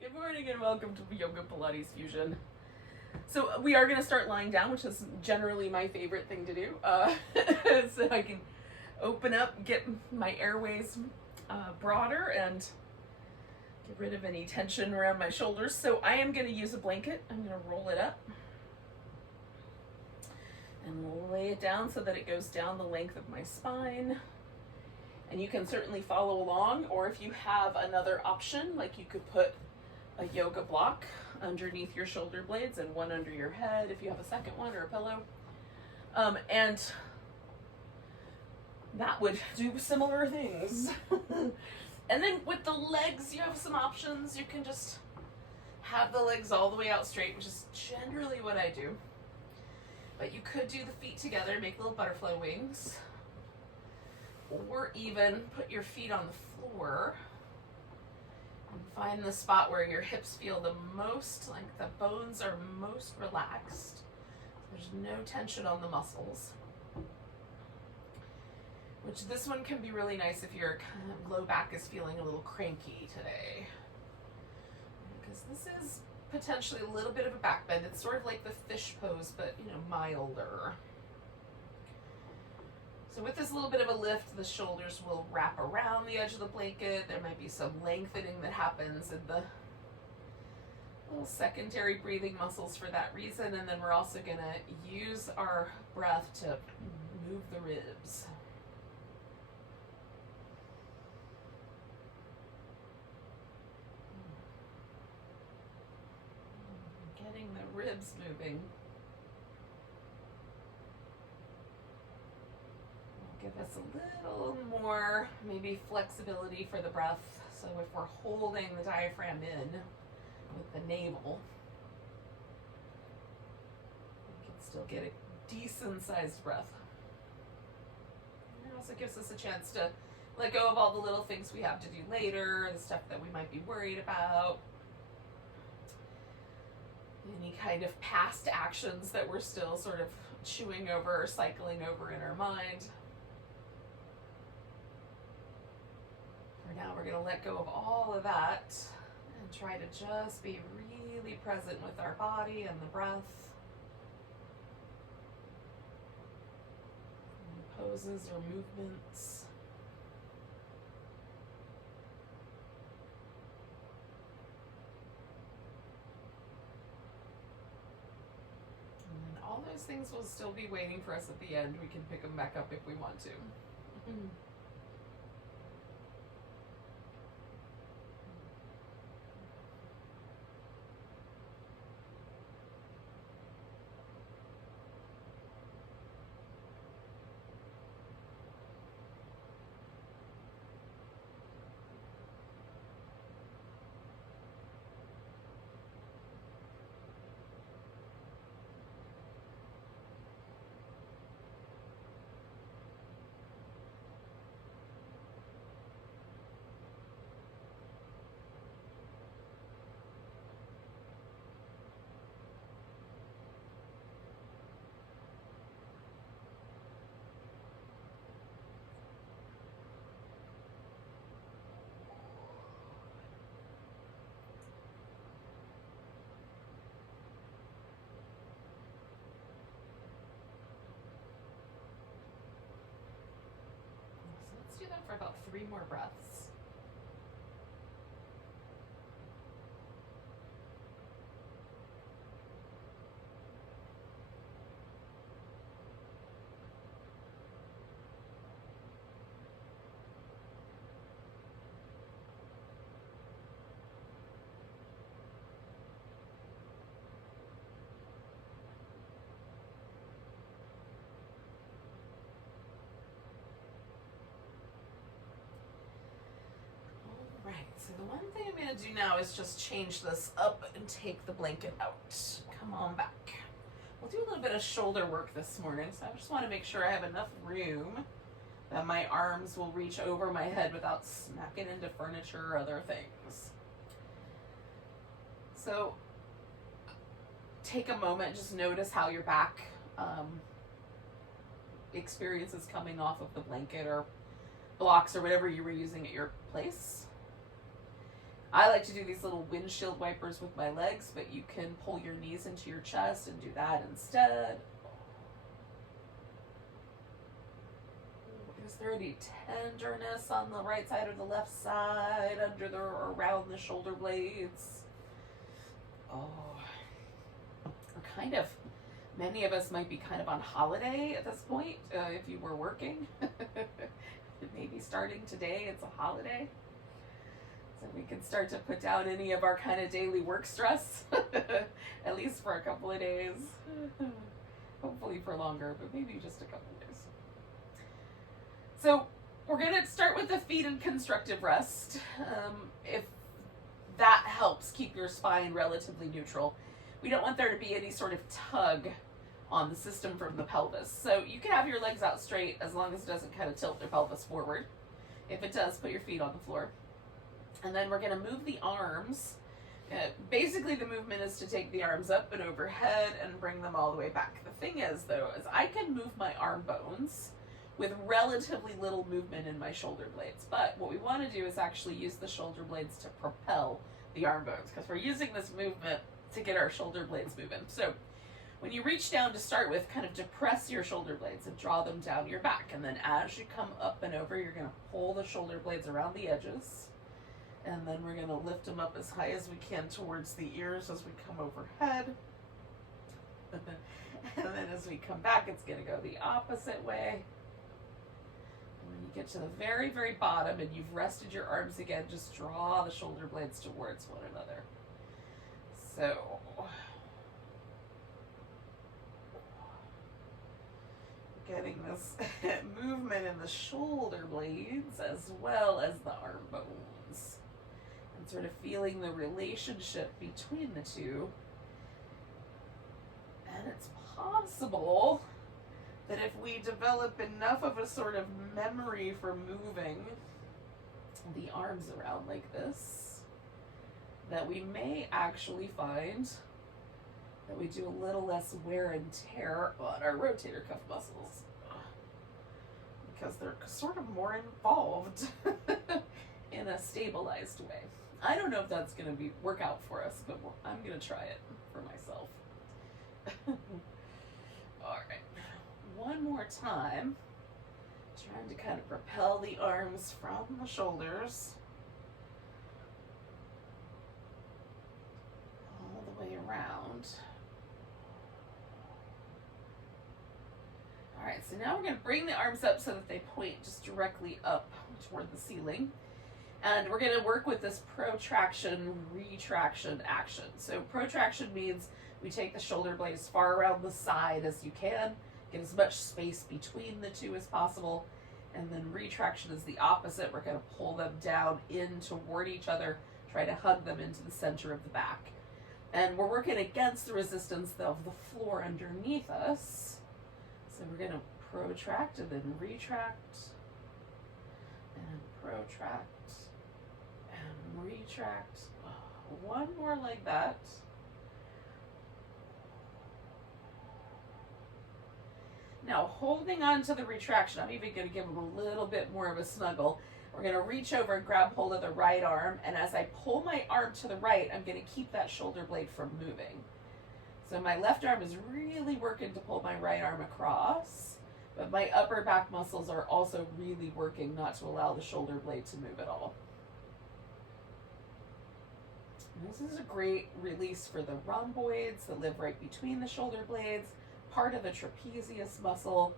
Good morning and welcome to Yoga Pilates Fusion. So we are going to start lying down, which is generally my favorite thing to do. So I can open up, get my airways broader and get rid of any tension around my shoulders. So I am going to use a blanket. I'm going to roll it up and lay it down so that it goes down the length of my spine. And you can certainly follow along, or if you have another option, like you could put a yoga block underneath your shoulder blades and one under your head if you have a second one or a pillow. And that would do similar things. And then with the legs, you have some options. You can just have the legs all the way out straight, which is generally what I do. But you could do the feet together, make little butterfly wings. Or even put your feet on the floor and find the spot where your hips feel the most, like the bones are most relaxed. There's no tension on the muscles. Which this one can be really nice if your kind of low back is feeling a little cranky today. Because this is potentially a little bit of a back bend. It's sort of like the fish pose, but milder. So with this little bit of a lift, the shoulders will wrap around the edge of the blanket. There might be some lengthening that happens in the little secondary breathing muscles for that reason. And then we're also going to use our breath to move the ribs. Getting the ribs moving. Give us a little more, maybe flexibility for the breath. So if we're holding the diaphragm in with the navel, we can still get a decent sized breath. And it also gives us a chance to let go of all the little things we have to do later, the stuff that we might be worried about, any kind of past actions that we're still sort of chewing over or cycling over in our mind. Now we're going to let go of all of that and try to just be really present with our body and the breath. Any poses or movements. And then all those things will still be waiting for us at the end. We can pick them back up if we want to. Do that for about 3 more breaths. So the one thing I'm going to do now is just change this up and take the blanket out. Come on back. We'll do a little bit of shoulder work this morning, so I just want to make sure I have enough room that my arms will reach over my head without smacking into furniture or other things. So take a moment, just notice how your back experiences coming off of the blanket or blocks or whatever you were using at your place. I like to do these little windshield wipers with my legs, but you can pull your knees into your chest and do that instead. Is there any tenderness on the right side or the left side, under the or around the shoulder blades? Oh, we're kind of, many of us might be kind of on holiday at this point, if you were working. Maybe starting today, it's a holiday. So we can start to put down any of our kind of daily work stress, at least for a couple of days. Hopefully for longer, but maybe just a couple of days. So we're going to start with the feet in constructive rest. If that helps keep your spine relatively neutral. We don't want there to be any sort of tug on the system from the pelvis. So you can have your legs out straight as long as it doesn't kind of tilt their pelvis forward. If it does, put your feet on the floor. And then we're going to move the arms. Basically the movement is to take the arms up and overhead and bring them all the way back. The thing is though, is I can move my arm bones with relatively little movement in my shoulder blades. But what we want to do is actually use the shoulder blades to propel the arm bones, because we're using this movement to get our shoulder blades moving. So when you reach down to start with, kind of depress your shoulder blades and draw them down your back. And then as you come up and over, you're going to pull the shoulder blades around the edges. And then we're going to lift them up as high as we can towards the ears as we come overhead. And then as we come back, it's going to go the opposite way. When you get to the very, very bottom and you've rested your arms again, just draw the shoulder blades towards one another. So, getting this movement in the shoulder blades as well as the arm bones. And sort of feeling the relationship between the two. And it's possible that if we develop enough of a sort of memory for moving the arms around like this, that we may actually find that we do a little less wear and tear on our rotator cuff muscles, because they're sort of more involved in a stabilized way. I don't know if that's going to work out for us, but I'm going to try it for myself. All right. One more time, trying to kind of propel the arms from the shoulders all the way around. All right, so now we're going to bring the arms up so that they point just directly up toward the ceiling. And we're going to work with this protraction retraction action. So protraction means we take the shoulder blades as far around the side as you can, get as much space between the two as possible. And then retraction is the opposite. We're going to pull them down in toward each other, try to hug them into the center of the back. And we're working against the resistance of the floor underneath us. So we're going to protract and then retract and protract and retract. One more like that. Now, holding on to the retraction, I'm even going to give them a little bit more of a snuggle. We're going to reach over and grab hold of the right arm, and as I pull my arm to the right, I'm going to keep that shoulder blade from moving. So my left arm is really working to pull my right arm across, but my upper back muscles are also really working not to allow the shoulder blade to move at all. And this is a great release for the rhomboids that live right between the shoulder blades, part of the trapezius muscle,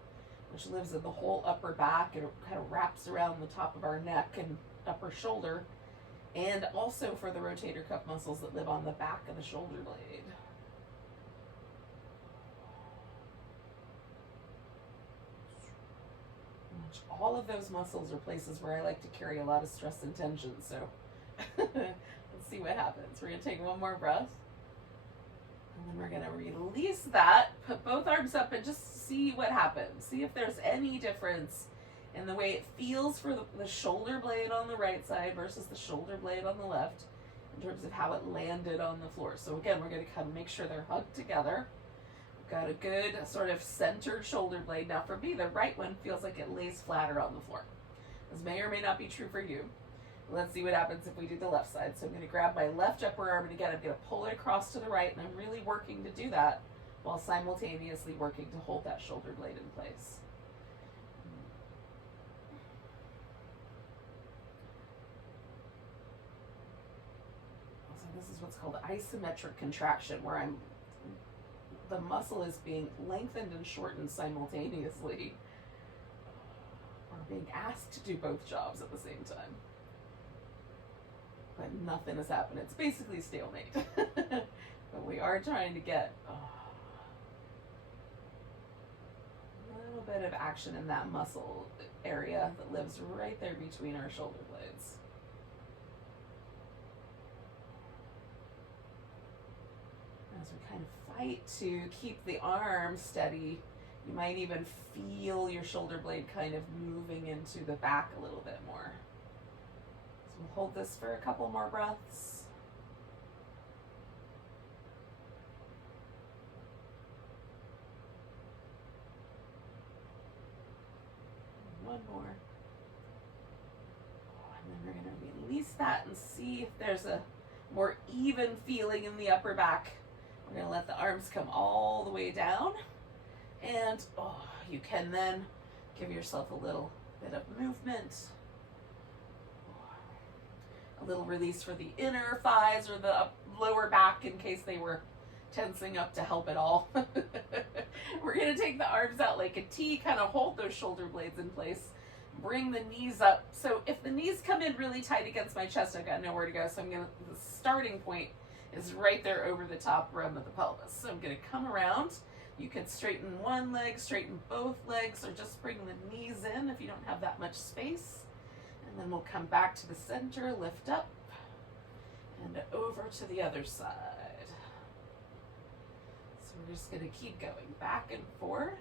which lives in the whole upper back, and it kind of wraps around the top of our neck and upper shoulder, and also for the rotator cuff muscles that live on the back of the shoulder blade. All of those muscles are places where I like to carry a lot of stress and tension, so let's see what happens. We're going to take one more breath. And then we're going to release that, put both arms up, and just see what happens. See if there's any difference in the way it feels for the shoulder blade on the right side versus the shoulder blade on the left in terms of how it landed on the floor. So again, we're going to kind of make sure they're hugged together. We've got a good sort of centered shoulder blade. Now for me, the right one feels like it lays flatter on the floor. This may or may not be true for you. Let's see what happens if we do the left side. So I'm going to grab my left upper arm, and again, I'm going to pull it across to the right, and I'm really working to do that while simultaneously working to hold that shoulder blade in place. So this is what's called isometric contraction, where the muscle is being lengthened and shortened simultaneously, or being asked to do both jobs at the same time. But nothing has happened. It's basically stalemate. But we are trying to get a little bit of action in that muscle area that lives right there between our shoulder blades. As we kind of fight to keep the arm steady, you might even feel your shoulder blade kind of moving into the back a little bit more. So we'll hold this for a couple more breaths. One more. And then we're going to release that and see if there's a more even feeling in the upper back. We're going to let the arms come all the way down. And you can then give yourself a little bit of movement. A little release for the inner thighs or the lower back in case they were tensing up to help it all. We're going to take the arms out like a T, kind of hold those shoulder blades in place. Bring the knees up. So if the knees come in really tight against my chest, I've got nowhere to go. So the starting point is right there over the top rim of the pelvis. So I'm going to come around. You could straighten one leg, straighten both legs, or just bring the knees in if you don't have that much space. And then we'll come back to the center, lift up, and over to the other side. So we're just going to keep going back and forth,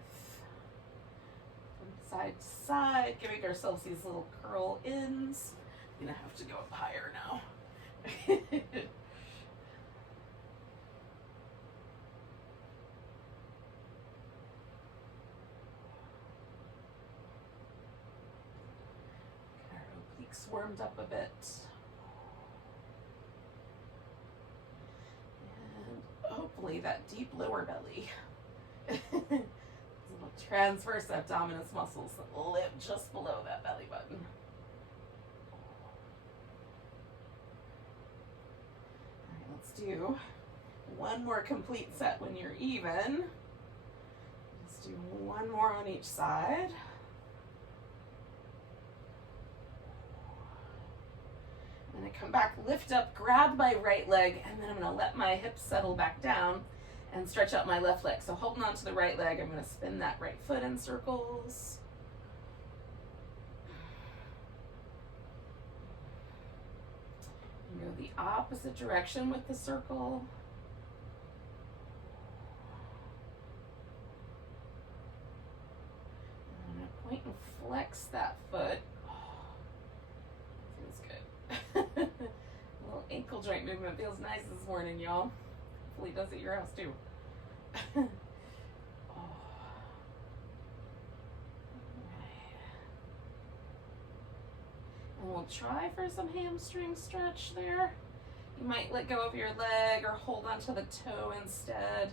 from side to side, giving ourselves these little curl ins. I'm going to have to go up higher now. Warmed up a bit. And hopefully that deep lower belly. Little transverse abdominis muscles that live just below that belly button. All right, let's do one more complete set when you're even. Let's do one more on each side. I'm going to come back, lift up, grab my right leg, and then I'm going to let my hips settle back down and stretch out my left leg. So holding on to the right leg, I'm going to spin that right foot in circles. And go the opposite direction with the circle. I'm going to point and flex that foot. A little ankle joint movement feels nice this morning, y'all. Hopefully it does at your house too. And we'll try for some hamstring stretch there. You might let go of your leg or hold onto the toe instead.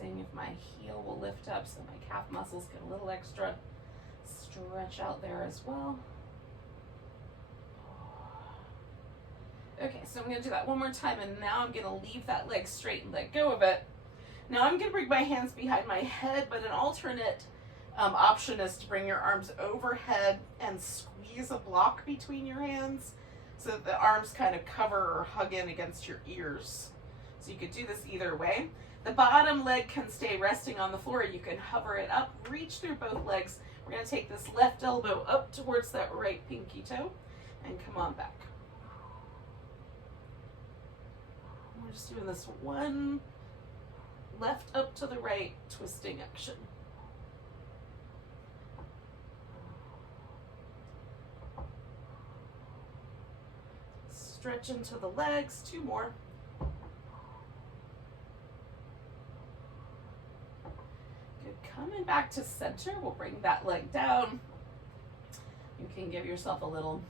Seeing if my heel will lift up so my calf muscles get a little extra stretch out there as well. Okay, so I'm going to do that one more time, and now I'm going to leave that leg straight and let go of it. Now I'm going to bring my hands behind my head, but an alternate option is to bring your arms overhead and squeeze a block between your hands so that the arms kind of cover or hug in against your ears. So you could do this either way. The bottom leg can stay resting on the floor. You can hover it up, reach through both legs. We're going to take this left elbow up towards that right pinky toe and come on back. We're just doing this one left up to the right twisting action. Stretch into the legs, two more. Coming back back to center. We'll bring that leg down. You can give yourself a little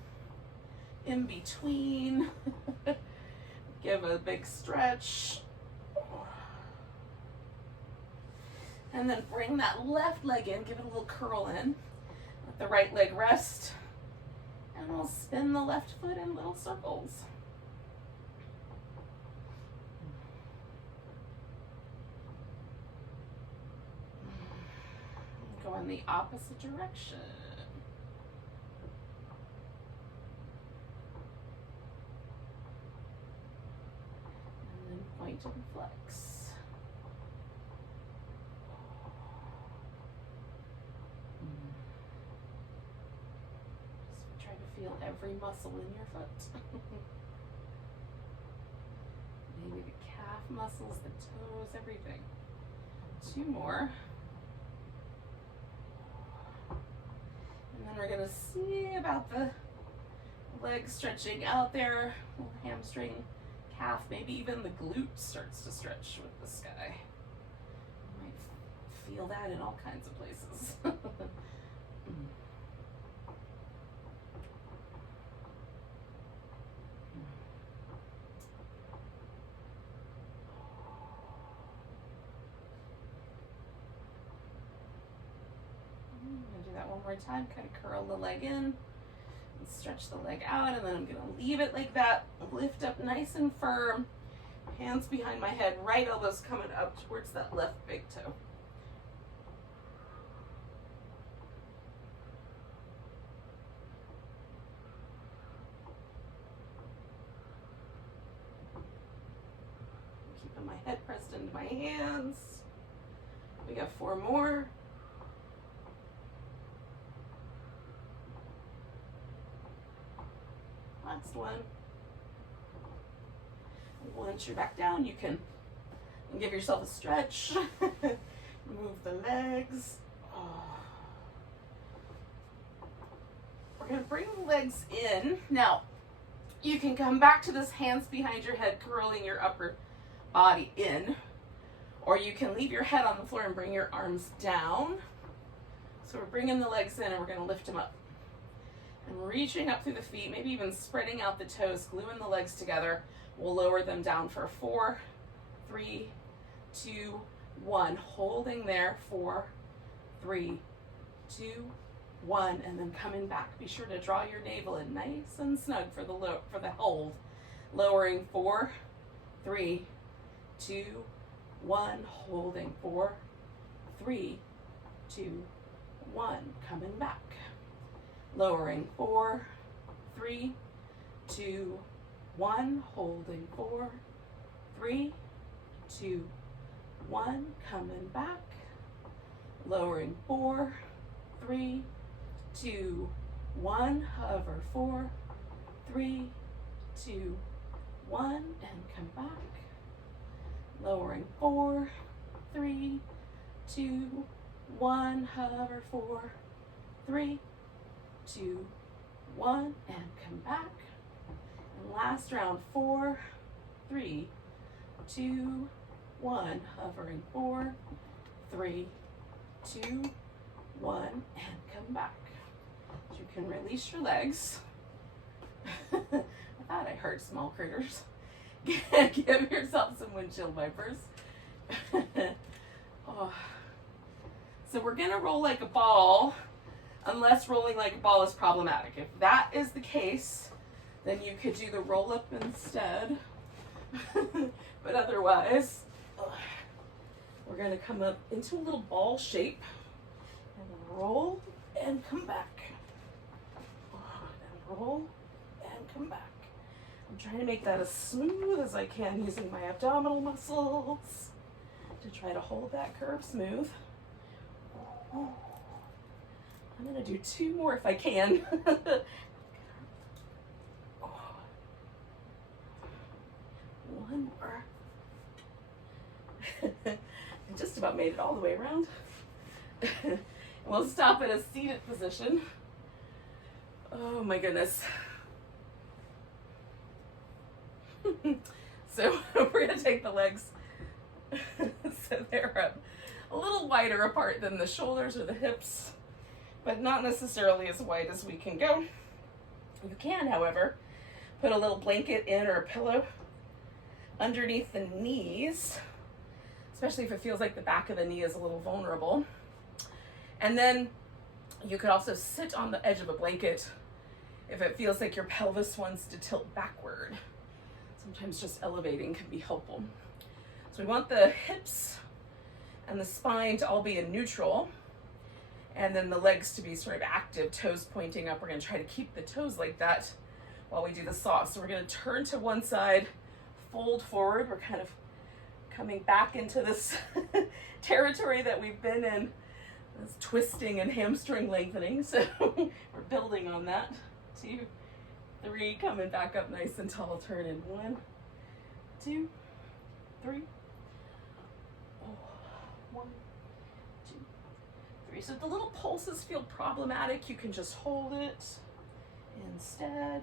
in between. Give a big stretch. And then bring that left leg in, give it a little curl in. Let the right leg rest. And we'll spin the left foot in little circles. Go in the opposite direction. And then point and flex. Just try to feel every muscle in your foot. Maybe the calf muscles, the toes, everything. 2 more. And then we're going to see about the legs stretching out there, little hamstring, calf, maybe even the glute starts to stretch with this guy. You might feel that in all kinds of places. That one more time, kind of curl the leg in and stretch the leg out, and then I'm going to leave it like that, lift up nice and firm, hands behind my head, right elbows coming up towards that left big toe. Keeping my head pressed into my hands. We got 4 more. Last one. Once you're back down, you can give yourself a stretch. Move the legs. We're going to bring the legs in. Now, you can come back to this hands behind your head, curling your upper body in. Or you can leave your head on the floor and bring your arms down. So we're bringing the legs in and we're going to lift them up. And reaching up through the feet, maybe even spreading out the toes, gluing the legs together. We'll lower them down for 4, 3, 2, 1. Holding there, 4, 3, 2, 1, and then coming back. Be sure to draw your navel in nice and snug for the hold. Lowering 4, 3, 2, 1. Holding 4, 3, 2, 1. Coming back. Lowering 4, 3, 2, 1. Holding 4, 3, 2, 1. Coming back. Lowering 4, 3, 2, 1. Hover 4, 3, 2, 1. And come back. Lowering 4, 3, 2, 1. Hover 4, 3, 2, 1, and come back. And last round, 4, 3, 2, 1, hovering 4, 3, 2, 1, and come back. So you can release your legs. I thought I heard small critters. Give yourself some windshield wipers. Oh. So we're gonna roll like a ball, unless rolling like a ball is problematic. If that is the case, then you could do the roll up instead. But otherwise, we're going to come up into a little ball shape and roll and come back. And roll and come back. I'm trying to make that as smooth as I can using my abdominal muscles to try to hold that curve smooth. I'm going to do 2 more if I can. One more. I just about made it all the way around. We'll stop at a seated position. Oh my goodness. So we're going to take the legs so they're up a little wider apart than the shoulders or the hips, but not necessarily as wide as we can go. You can, however, put a little blanket in or a pillow underneath the knees, especially if it feels like the back of the knee is a little vulnerable. And then you could also sit on the edge of a blanket if it feels like your pelvis wants to tilt backward. Sometimes just elevating can be helpful. So we want the hips and the spine to all be in neutral, and then the legs to be sort of active, toes pointing up. We're going to try to keep the toes like that while we do the saw. So we're going to turn to one side, fold forward. We're kind of coming back into this territory that we've been in, this twisting and hamstring lengthening. So we're building on that. 2, 3, coming back up nice and tall. Turn in 1, 2, 3. 1, 2, 3. So if the little pulses feel problematic, you can just hold it instead.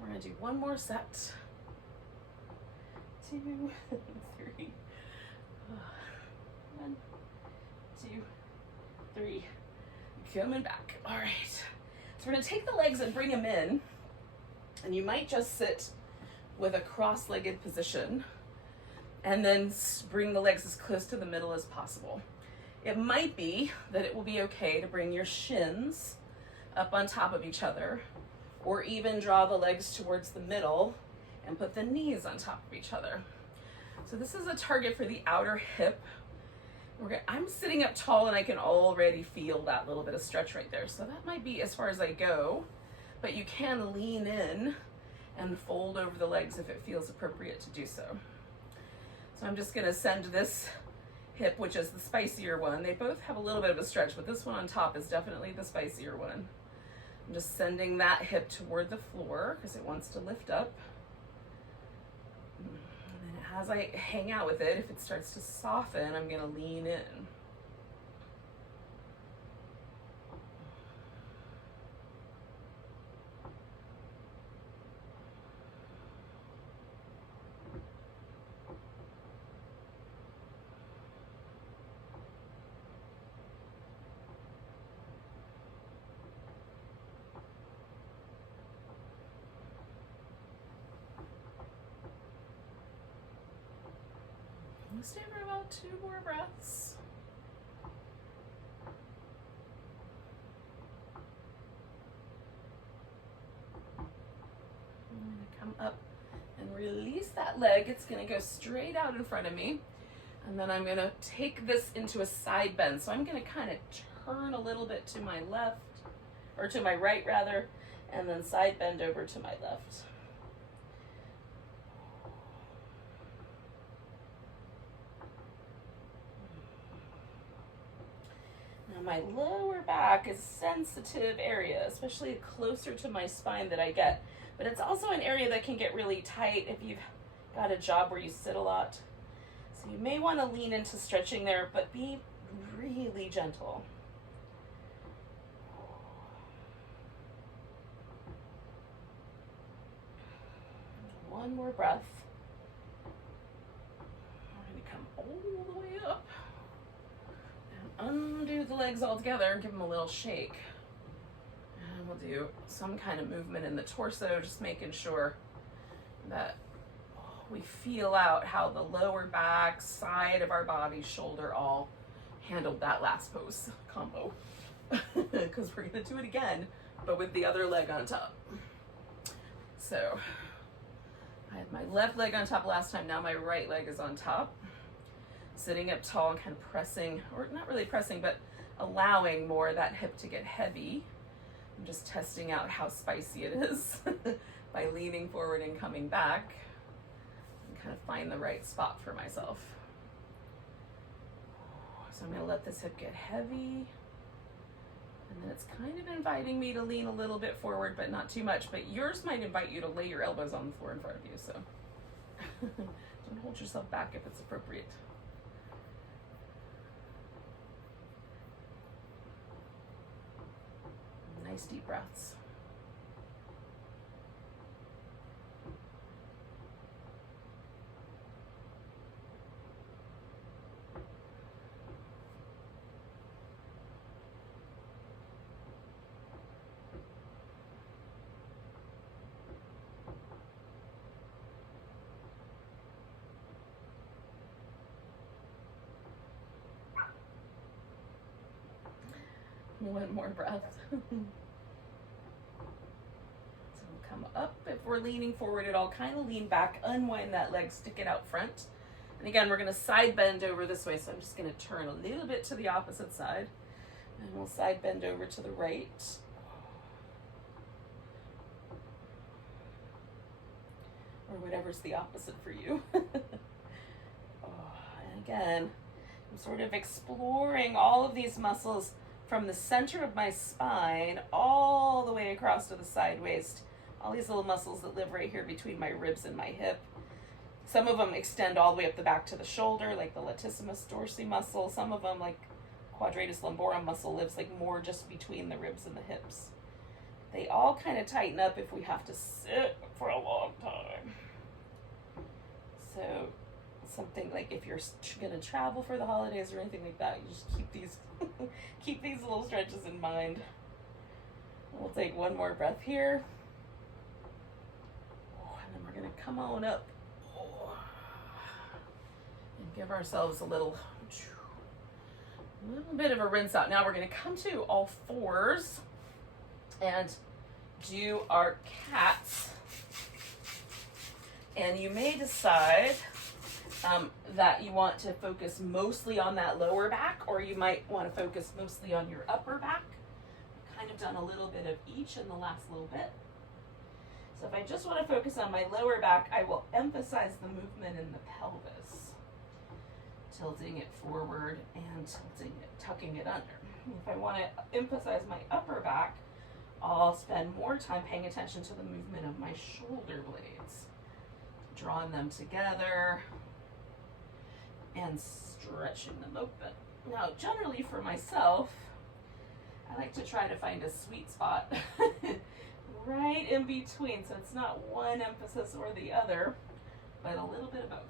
We're going to do one more set. 2, 3. 1, 2, 3. Coming back. All right. So we're going to take the legs and bring them in. And you might just sit with a cross-legged position and then bring the legs as close to the middle as possible. It might be that it will be okay to bring your shins up on top of each other, or even draw the legs towards the middle and put the knees on top of each other. So this is a target for the outer hip. I'm sitting up tall and I can already feel that little bit of stretch right there. So that might be as far as I go, but you can lean in and fold over the legs if it feels appropriate to do so. So I'm just gonna send this hip, which is the spicier one. They both have a little bit of a stretch, but this one on top is definitely the spicier one. I'm just sending that hip toward the floor because it wants to lift up. And then as I hang out with it, if it starts to soften, I'm going to lean in. Stay for about 2 more breaths. I'm going to come up and release that leg. It's going to go straight out in front of me. And then I'm going to take this into a side bend. So I'm going to kind of turn a little bit to my left, or to my right rather, and then side bend over to my left. My lower back is a sensitive area, especially closer to my spine that I get. But it's also an area that can get really tight if you've got a job where you sit a lot. So you may want to lean into stretching there, but be really gentle. One more breath. I'm going to come all the way up. Undo the legs all together and give them a little shake. And we'll do some kind of movement in the torso, just making sure that we feel out how the lower back, side of our body, shoulder all handled that last pose combo. Because we're going to do it again, but with the other leg on top. So I had my left leg on top last time, now my right leg is on top. Sitting up tall and kind of pressing, or not really pressing, but allowing more of that hip to get heavy. I'm just testing out how spicy it is by leaning forward and coming back and kind of find the right spot for myself. So I'm going to let this hip get heavy. And then it's kind of inviting me to lean a little bit forward, but not too much. But yours might invite you to lay your elbows on the floor in front of you, so don't hold yourself back if it's appropriate. Nice deep breaths. One more breath. So come up. If we're leaning forward at all, kind of lean back, unwind that leg, stick it out front. And again, we're going to side bend over this way, so I'm just going to turn a little bit to the opposite side. And we'll side bend over to the right. Or whatever's the opposite for you. And again, I'm sort of exploring all of these muscles from the center of my spine all the way across to the side waist. All these little muscles that live right here between my ribs and my hip. Some of them extend all the way up the back to the shoulder, like the latissimus dorsi muscle. Some of them, like quadratus lumborum muscle, lives like more just between the ribs and the hips. They all kind of tighten up if we have to sit for a long time. So something like if you're going to travel for the holidays or anything like that, you just keep these keep these little stretches in mind. We'll take one more breath here. And then we're going to come on up and give ourselves a little bit of a rinse out. Now we're going to come to all fours and do our cats. And you may decide that you want to focus mostly on that lower back, or you might want to focus mostly on your upper back. I've kind of done a little bit of each in the last little bit. So if I just want to focus on my lower back, I will emphasize the movement in the pelvis, tilting it forward and tilting it, tucking it under. If I want to emphasize my upper back, I'll spend more time paying attention to the movement of my shoulder blades, drawing them together and stretching them open. Now, generally for myself, I like to try to find a sweet spot right in between, so it's not one emphasis or the other, but a little bit of both.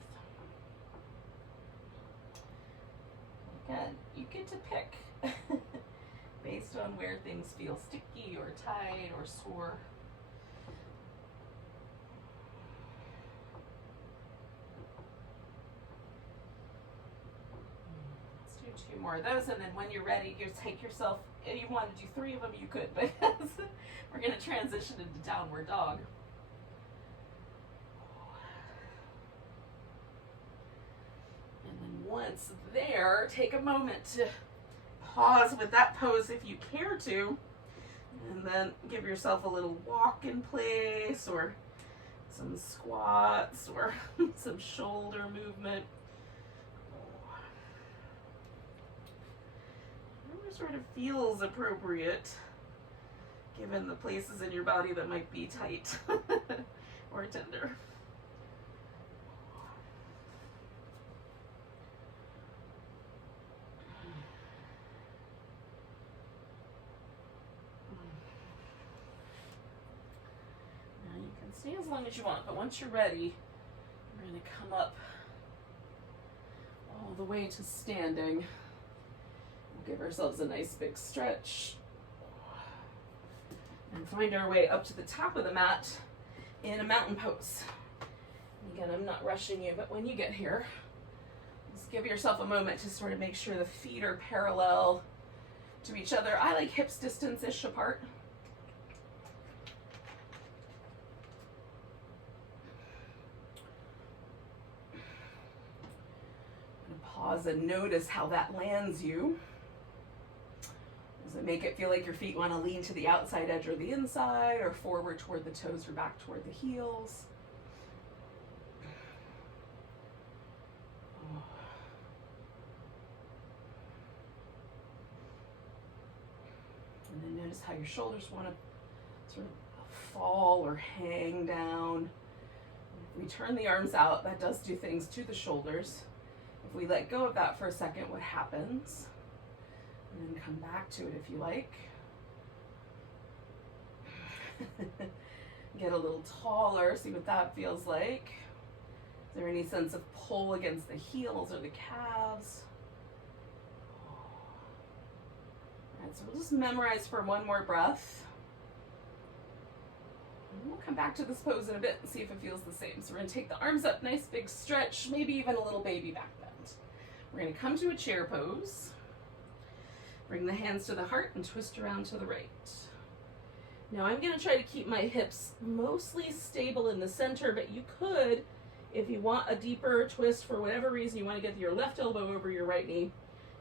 Again, you get to pick based on where things feel sticky or tight or sore. Let's do 2 more of those, and then when you're ready, you take yourself, if you want to do 3 of them, you could, but we're going to transition into downward dog. And then once there, take a moment to pause with that pose if you care to, and then give yourself a little walk in place or some squats or some shoulder movement. Whatever sort of feels appropriate given the places in your body that might be tight or tender. Stay as long as you want, but once you're ready, we're going to come up all the way to standing. We'll give ourselves a nice big stretch and find our way up to the top of the mat in a mountain pose. And again, I'm not rushing you, but when you get here, just give yourself a moment to sort of make sure the feet are parallel to each other. I like hips distance-ish apart. Pause and notice how that lands you. Does it make it feel like your feet want to lean to the outside edge or the inside, or forward toward the toes or back toward the heels? Notice how your shoulders want to sort of fall or hang down. If we turn the arms out, that does do things to the shoulders. If we let go of that for a second, what happens? And then come back to it if you like. Get a little taller, see what that feels like. Is there any sense of pull against the heels or the calves? All right, so we'll just memorize for one more breath. And we'll come back to this pose in a bit and see if it feels the same. So we're gonna take the arms up, nice big stretch, maybe even a little baby back bend. We're gonna come to a chair pose. Bring the hands to the heart and twist around to the right. Now I'm gonna try to keep my hips mostly stable in the center, but you could, if you want a deeper twist for whatever reason, you wanna get your left elbow over your right knee,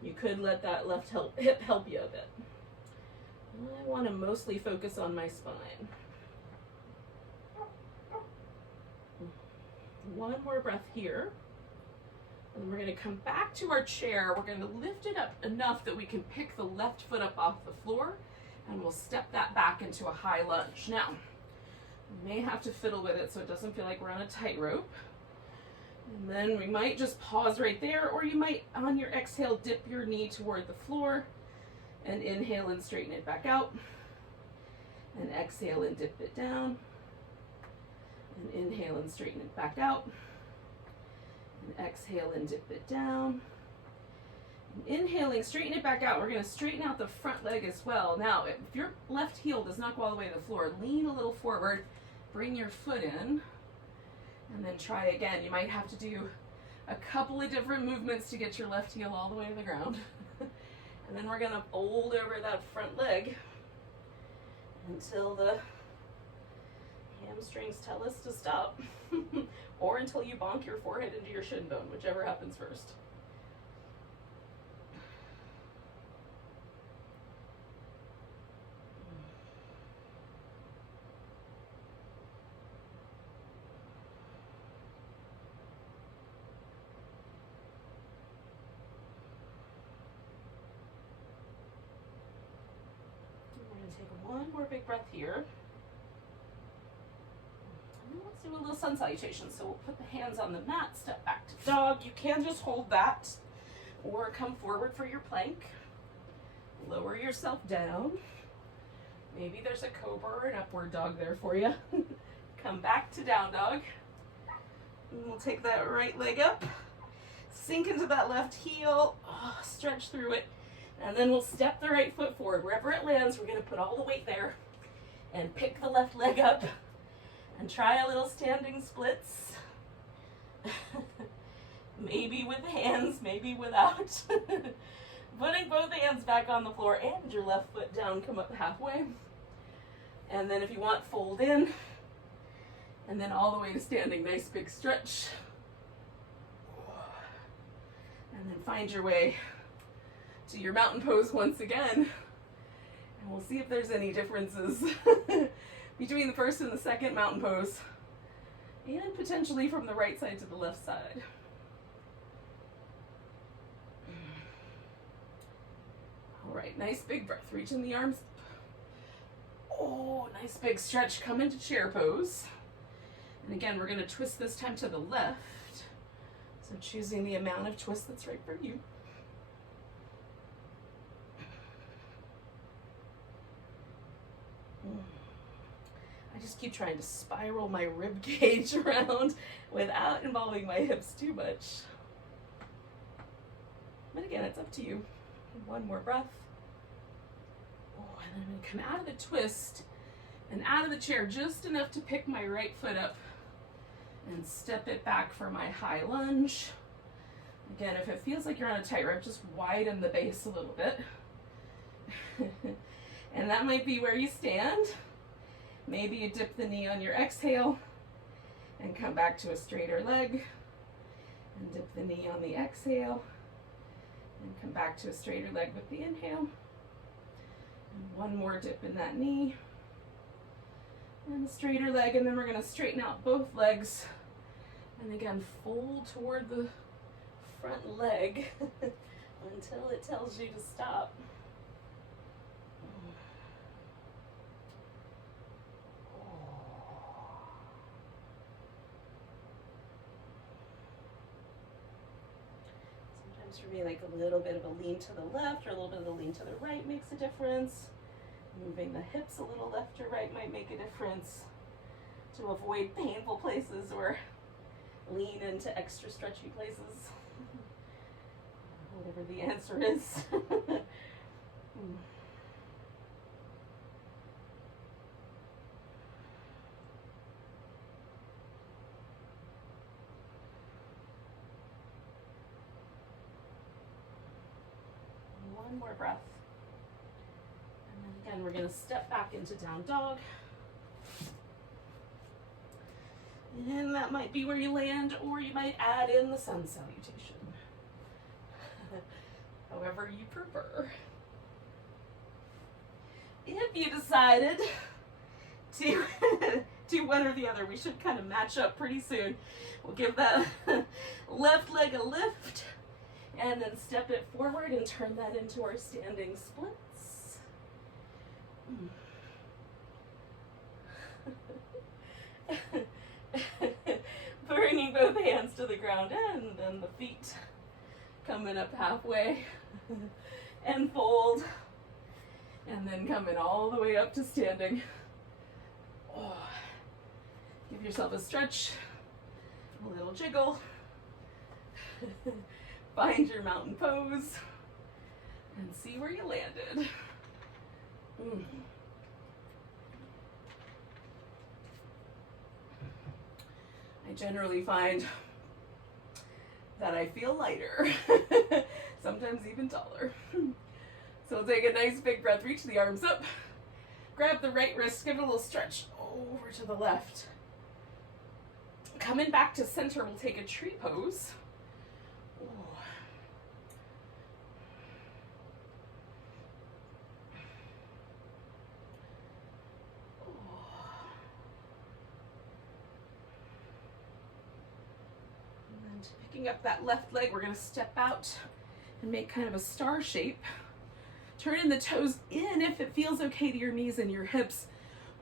you could let that left hip help you a bit. I wanna mostly focus on my spine. One more breath here. And we're gonna come back to our chair. We're gonna lift it up enough that we can pick the left foot up off the floor, and we'll step that back into a high lunge. Now, we may have to fiddle with it so it doesn't feel like we're on a tightrope. And then we might just pause right there, or you might, on your exhale, dip your knee toward the floor and inhale and straighten it back out. And exhale and dip it down. And inhale and straighten it back out. And exhale and dip it down. And inhaling, straighten it back out. We're going to straighten out the front leg as well. Now, if your left heel does not go all the way to the floor, lean a little forward, bring your foot in, and then try again. You might have to do a couple of different movements to get your left heel all the way to the ground. And then we're going to fold over that front leg until the hamstrings tell us to stop. Or until you bonk your forehead into your shin bone, whichever happens first. We're going to take one more big breath here. Let's do a little sun salutation. So we'll put the hands on the mat, step back to dog. You can just hold that or come forward for your plank. Lower yourself down. Maybe there's a cobra or an upward dog there for you. Come back to down dog. And we'll take that right leg up, sink into that left heel, stretch through it, and then we'll step the right foot forward. Wherever it lands, we're going to put all the weight there and pick the left leg up. And try a little standing splits. Maybe with hands, maybe without. Putting both hands back on the floor and your left foot down, come up halfway. And then if you want, fold in. And then all the way to standing, nice big stretch. And then find your way to your mountain pose once again. And we'll see if there's any differences between the first and the second mountain pose, and potentially from the right side to the left side. All right, nice big breath. Reaching the arms. Oh, nice big stretch. Come into chair pose. And again, we're going to twist this time to the left. So choosing the amount of twist that's right for you. I just keep trying to spiral my rib cage around without involving my hips too much. But again, it's up to you. One more breath. Oh, and then I'm going to come out of the twist and out of the chair just enough to pick my right foot up and step it back for my high lunge. Again, if it feels like you're on a tightrope, just widen the base a little bit. And that might be where you stand. Maybe you dip the knee on your exhale and come back to a straighter leg, and dip the knee on the exhale and come back to a straighter leg with the inhale. And one more dip in that knee and a straighter leg, and then we're going to straighten out both legs and again fold toward the front leg until it tells you to stop. Sometimes for me, like a little bit of a lean to the left or a little bit of a lean to the right makes a difference. Moving the hips a little left or right might make a difference to avoid painful places or lean into extra stretchy places. Whatever the answer is. One more breath. And then again, we're going to step back into down dog. And that might be where you land, or you might add in the sun salutation. However you prefer. If you decided to do one or the other, we should kind of match up pretty soon. We'll give that left leg a lift and then step it forward and turn that into our standing splits. Bringing both hands to the ground and then the feet coming up halfway and fold, and then coming all the way up to standing. Oh. Give yourself a stretch, a little jiggle. Find your mountain pose and see where you landed. I generally find that I feel lighter, sometimes even taller. So take a nice big breath, reach the arms up, grab the right wrist, give it a little stretch over to the left. Coming back to center, we'll take a tree pose. Picking up that left leg, we're going to step out and make kind of a star shape. Turning the toes in if it feels okay to your knees, and your hips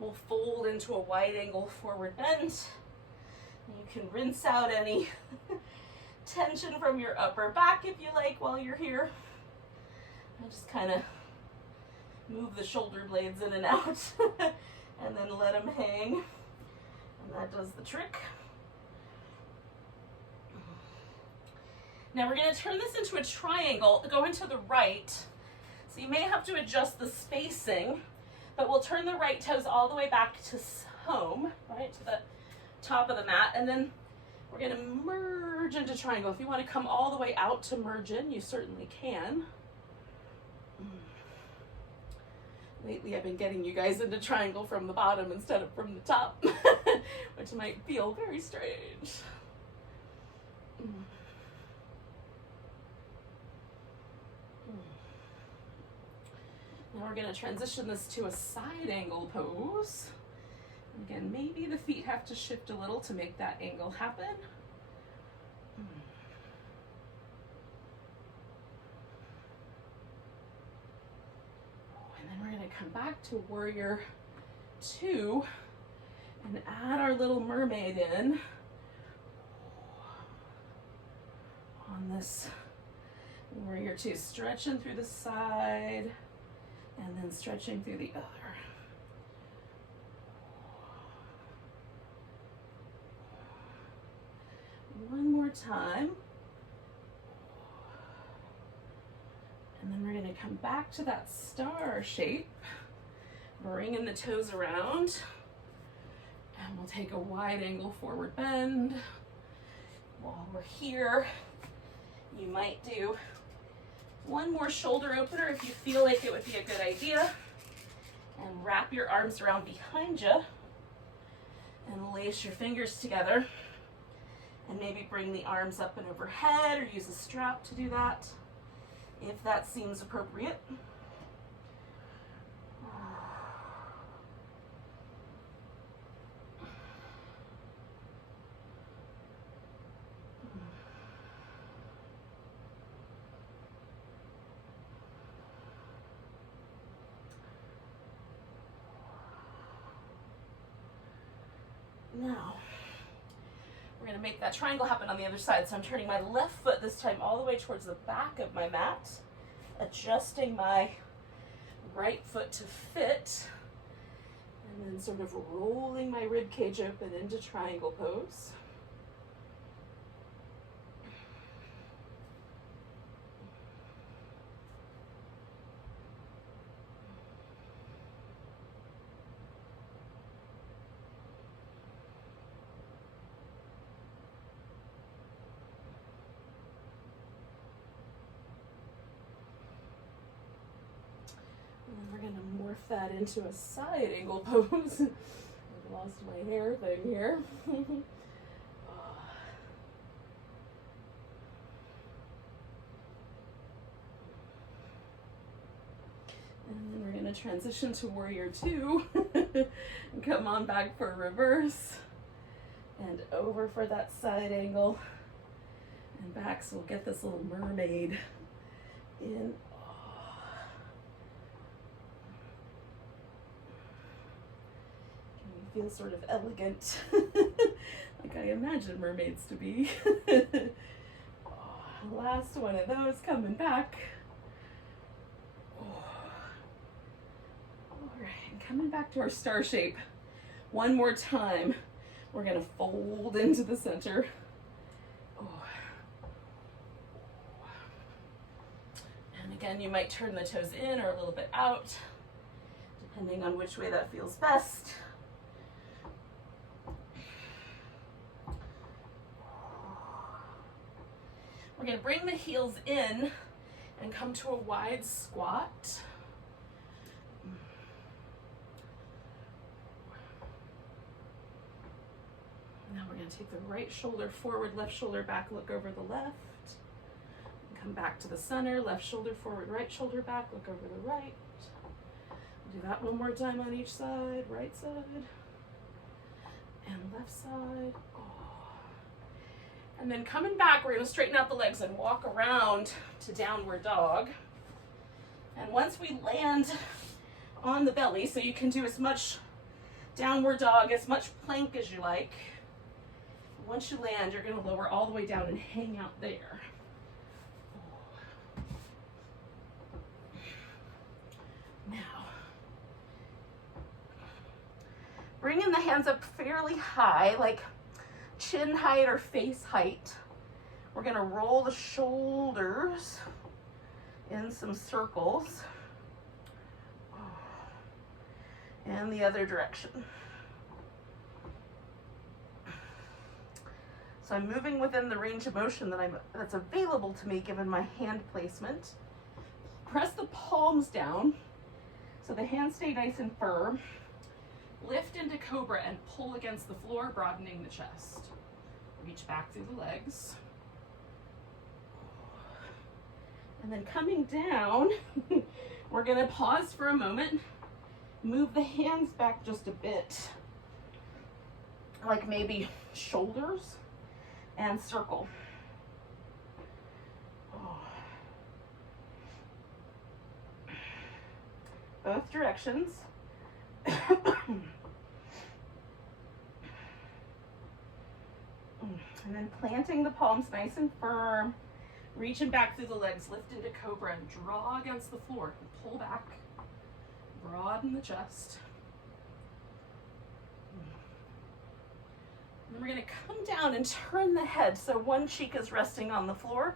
will fold into a wide angle forward bend. You can rinse out any tension from your upper back if you like while you're here. And just kind of move the shoulder blades in and out and then let them hang. And that does the trick. Now we're going to turn this into a triangle, going to the right. So you may have to adjust the spacing, but we'll turn the right toes all the way back to home, right, to the top of the mat. And then we're going to merge into triangle. If you want to come all the way out to merge in, you certainly can. Lately I've been getting you guys into triangle from the bottom instead of from the top, which might feel very strange. Now we're going to transition this to a side angle pose. Again, maybe the feet have to shift a little to make that angle happen. And then we're going to come back to warrior 2 and add our little mermaid in on this warrior 2, stretching through the side and then stretching through the other. One more time. And then we're going to come back to that star shape, bringing the toes around, and we'll take a wide angle forward bend. While we're here, you might do one more shoulder opener if you feel like it would be a good idea, and wrap your arms around behind you and lace your fingers together, and maybe bring the arms up and overhead or use a strap to do that if that seems appropriate. Now, we're going to make that triangle happen on the other side. So I'm turning my left foot this time all the way towards the back of my mat, adjusting my right foot to fit, and then sort of rolling my rib cage open into triangle pose. We're going to morph that into a side angle pose. I've lost my hair thing here. And then we're going to transition to Warrior 2. And come on back for reverse. And over for that side angle. And back, so we'll get this little mermaid in. Feel sort of elegant, like I imagine mermaids to be. Last one of those coming back. All right, and coming back to our star shape. One more time. We're gonna fold into the center. And again, you might turn the toes in or a little bit out, depending on which way that feels best. We're going to bring the heels in and come to a wide squat. Now we're going to take the right shoulder forward, left shoulder back, look over the left. Come back to the center, left shoulder forward, right shoulder back, look over the right. Do that one more time on each side, right side and left side. And then coming back, we're going to straighten out the legs and walk around to downward dog. And once we land on the belly, so you can do as much downward dog, as much plank as you like. Once you land, you're going to lower all the way down and hang out there. Now, bringing the hands up fairly high, like chin height or face height. We're going to roll the shoulders in some circles and the other direction. So I'm moving within the range of motion that's available to me given my hand placement. Press the palms down so the hands stay nice and firm. Lift into Cobra and pull against the floor, broadening the chest. Reach back through the legs. And then coming down, we're going to pause for a moment, move the hands back just a bit, like maybe shoulders, and circle. Both directions. And then planting the palms nice and firm, reaching back through the legs, lift into Cobra and draw against the floor. And pull back, broaden the chest. And then we're going to come down and turn the head so one cheek is resting on the floor.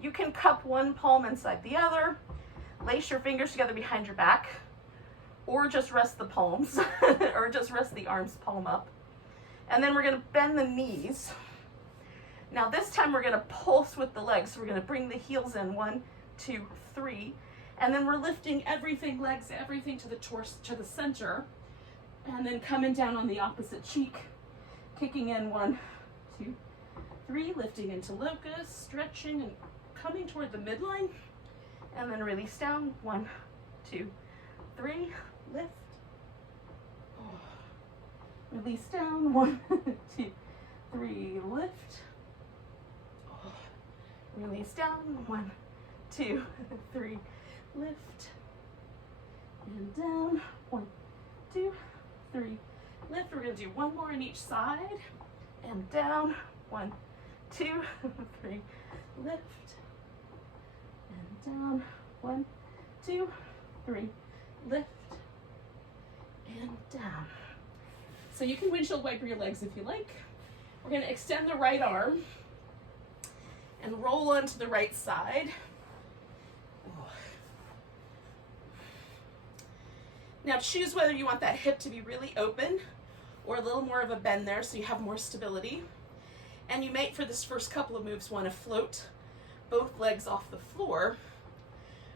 You can cup one palm inside the other, lace your fingers together behind your back, or just rest the palms, or just rest the arms palm up. And then we're going to bend the knees. Now this time we're going to pulse with the legs. So we're going to bring the heels in, 1, 2, 3, and then we're lifting everything, legs, everything to the torso, to the center, and then coming down on the opposite cheek, kicking in 1, 2, 3, lifting into locust, stretching and coming toward the midline, and then release down, 1, 2, 3, lift, release down, 1, 2, 3, lift. Release down, 1, 2, 3, lift, and down, 1, 2, 3, lift. We're going to do one more on each side, and down, 1, 2, 3, lift, and down, 1, 2, 3, lift, and down. So you can windshield wiper your legs if you like. We're going to extend the right arm and roll onto the right side. Now choose whether you want that hip to be really open or a little more of a bend there so you have more stability. And you might, for this first couple of moves, want to float both legs off the floor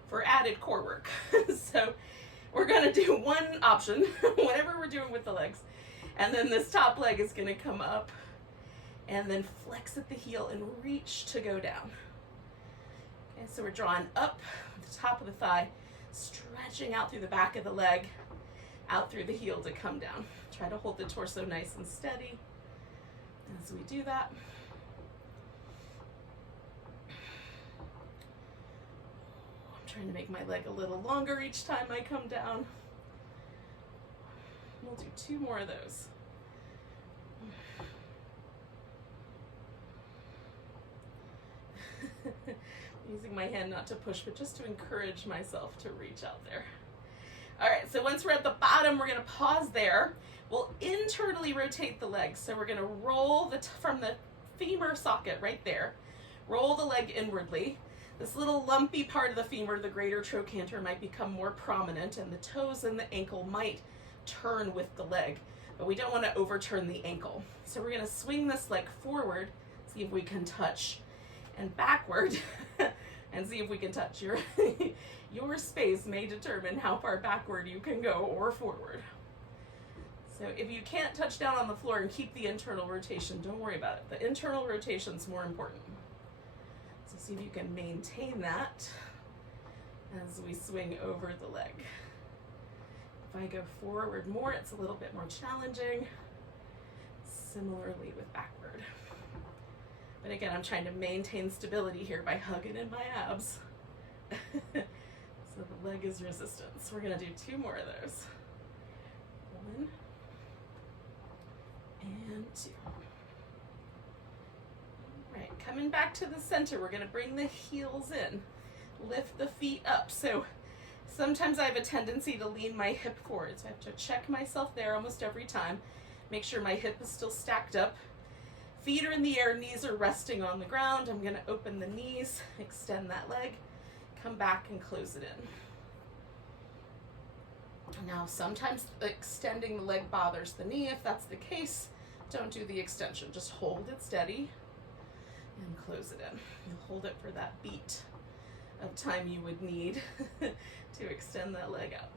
for added core work. So we're going to do one option, whatever we're doing with the legs. And then this top leg is going to come up and then flex at the heel and reach to go down. Okay, so we're drawing up the top of the thigh, stretching out through the back of the leg, out through the heel to come down. Try to hold the torso nice and steady as we do that. I'm trying to make my leg a little longer each time I come down. We'll do 2 more of those. Using my hand not to push, but just to encourage myself to reach out there. All right, so once we're at the bottom, we're gonna pause there. We'll internally rotate the legs. So we're gonna roll from the femur socket right there, roll the leg inwardly. This little lumpy part of the femur, the greater trochanter, might become more prominent, and the toes and the ankle might turn with the leg, but we don't want to overturn the ankle. So we're going to swing this leg forward, see if we can touch, and backward, and see if we can touch. Your space may determine how far backward you can go or forward. So if you can't touch down on the floor and keep the internal rotation, don't worry about it. The internal rotation is more important. So see if you can maintain that as we swing over the leg. If I go forward more, it's a little bit more challenging. Similarly with backward. But again, I'm trying to maintain stability here by hugging in my abs. So the leg is resistance. We're gonna do 2 more of those. 1 and 2. All right, coming back to the center, we're gonna bring the heels in. Lift the feet up. So sometimes I have a tendency to lean my hip forward, so I have to check myself there almost every time. Make sure my hip is still stacked up. Feet are in the air, knees are resting on the ground. I'm going to open the knees, extend that leg, come back and close it in. Now sometimes extending the leg bothers the knee. If that's the case, don't do the extension. Just hold it steady and close it in. You'll hold it for that beat of time you would need to extend that leg out.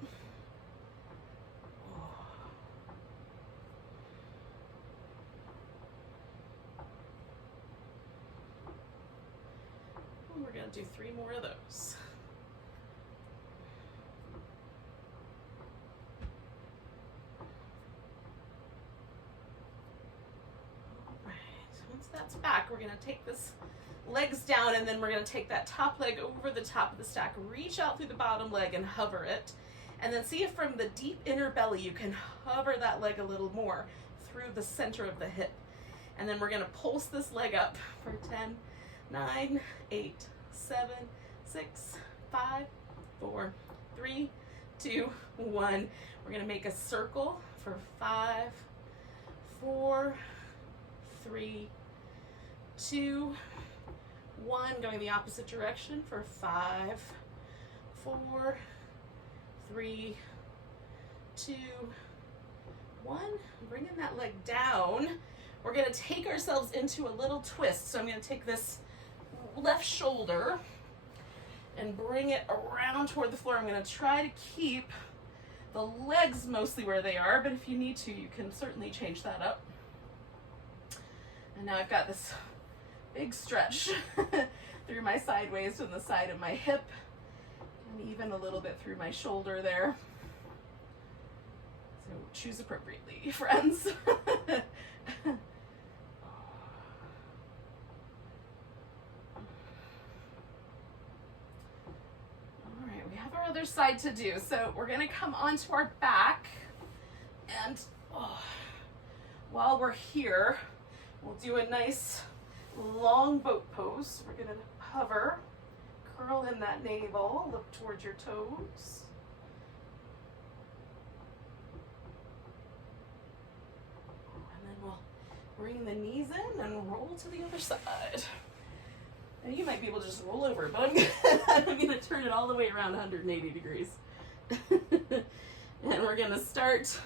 And we're going to do 3 more of those. All right, once that's back, we're going to take this legs down, and then we're going to take that top leg over the top of the stack, reach out through the bottom leg and hover it, and then see if from the deep inner belly you can hover that leg a little more through the center of the hip. And then we're going to pulse this leg up for 10, 9, 8, 7, 6, 5, 4, 3, 2, 1. We're going to make a circle for 5, 4, 3, 2, 1, going the opposite direction for 5, 4, 3, 2, 1. Bringing that leg down. We're going to take ourselves into a little twist. So I'm going to take this left shoulder and bring it around toward the floor. I'm going to try to keep the legs mostly where they are, but if you need to, you can certainly change that up. And now I've got this big stretch through my sideways and the side of my hip, and even a little bit through my shoulder there. So choose appropriately, friends. All right, we have our other side to do. So we're going to come onto our back, and while we're here, We'll do a nice long boat pose. We're going to hover, curl in that navel, look towards your toes. And then we'll bring the knees in and roll to the other side. And you might be able to just roll over, but I'm going to turn it all the way around 180 degrees. And we're going to start,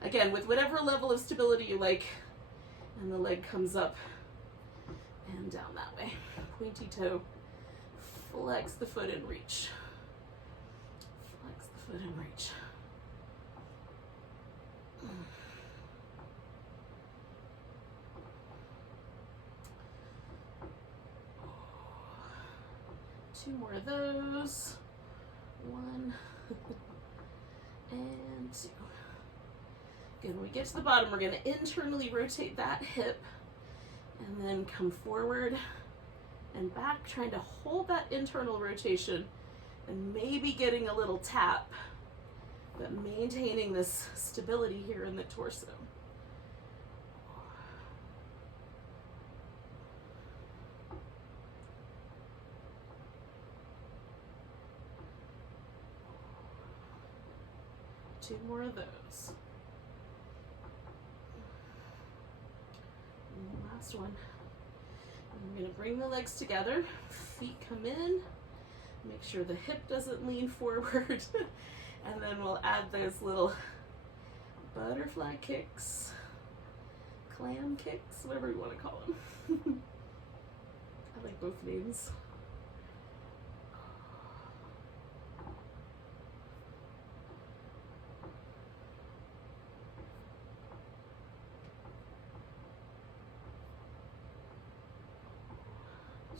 again, with whatever level of stability you like. And the leg comes up and down that way. Pointy toe. Flex the foot and reach. Flex the foot and reach. Two more of those. One and two. Good. When we get to the bottom, we're going to internally rotate that hip and then come forward and back, trying to hold that internal rotation and maybe getting a little tap, but maintaining this stability here in the torso. Two more of those. And the last one. I'm going to bring the legs together, feet come in, make sure the hip doesn't lean forward, and then we'll add those little butterfly kicks, clam kicks, whatever you want to call them. I like both names.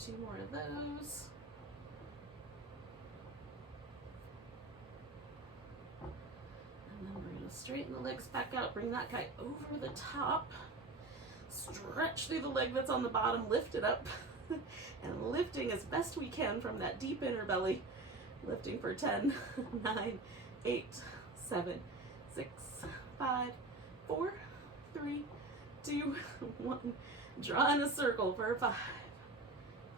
Two more of those. And then we're going to straighten the legs back out, bring that guy over the top, stretch through the leg that's on the bottom, lift it up, and lifting as best we can from that deep inner belly, lifting for 10, 9, 8, 7, 6, 5, 4, 3, 2, 1. Draw in a circle for 5,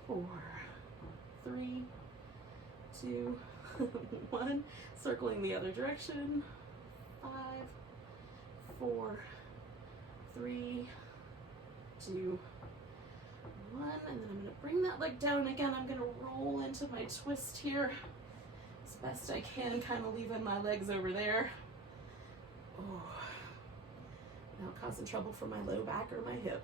4, 3, 2, 1. Circling the other direction. 5, 4, 3, 2, 1. And then I'm going to bring that leg down again. I'm going to roll into my twist here as best I can, kind of leaving my legs over there. Oh, now causing trouble for my low back or my hip.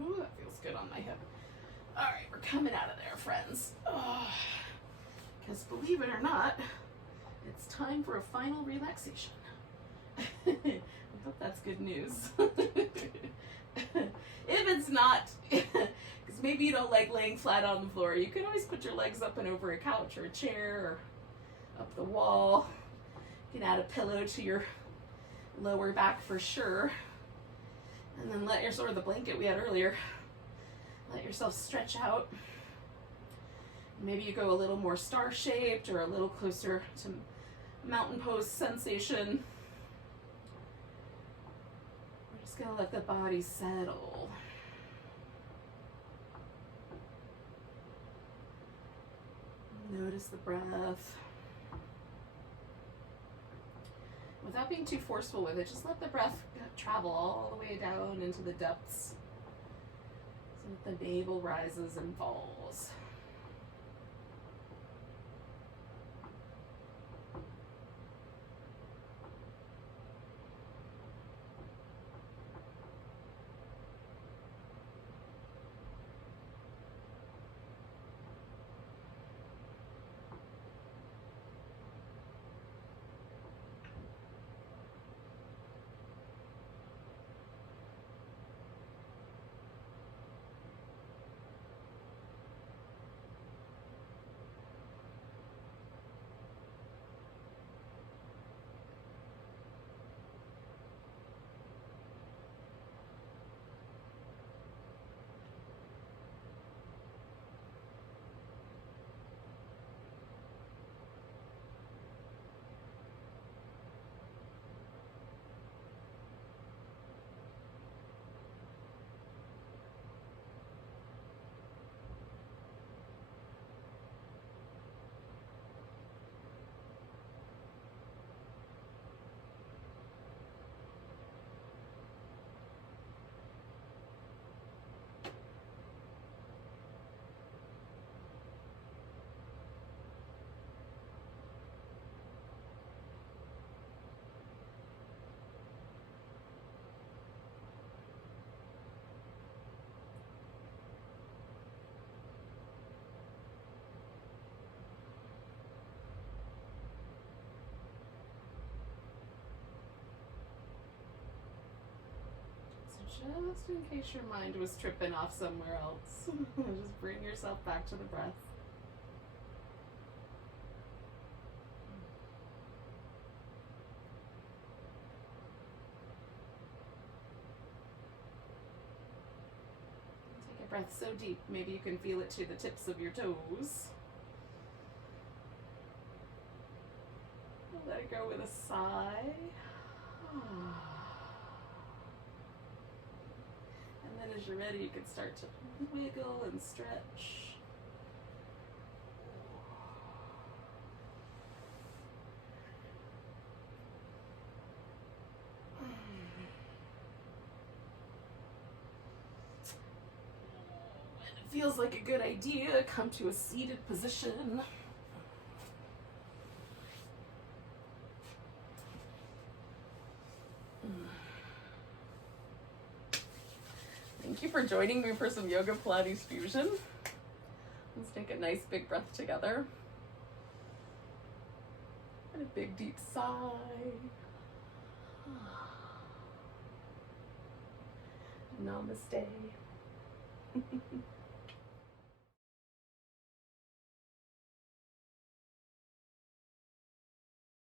Ooh, that feels good on my hip. All right, we're coming out of there, friends. Because believe it or not, it's time for a final relaxation. I hope that's good news. If it's not, because maybe you don't like laying flat on the floor, you can always put your legs up and over a couch or a chair or up the wall. You can add a pillow to your lower back for sure. And then let your, sort of the blanket we had earlier, let yourself stretch out. Maybe you go a little more star-shaped or a little closer to mountain pose sensation. We're just gonna let the body settle. Notice the breath. Without being too forceful with it, just let the breath travel all the way down into the depths so that the navel rises and falls. just in case your mind was tripping off somewhere else. Just bring yourself back to the breath. Take a breath so deep, maybe you can feel it to the tips of your toes. Let it go with a sigh. And then as you're ready, you can start to wiggle and stretch. When it feels like a good idea, come to a seated position. Thank you for joining me for some Yoga Pilates Fusion. Let's take a nice big breath together. And a big deep sigh. Namaste.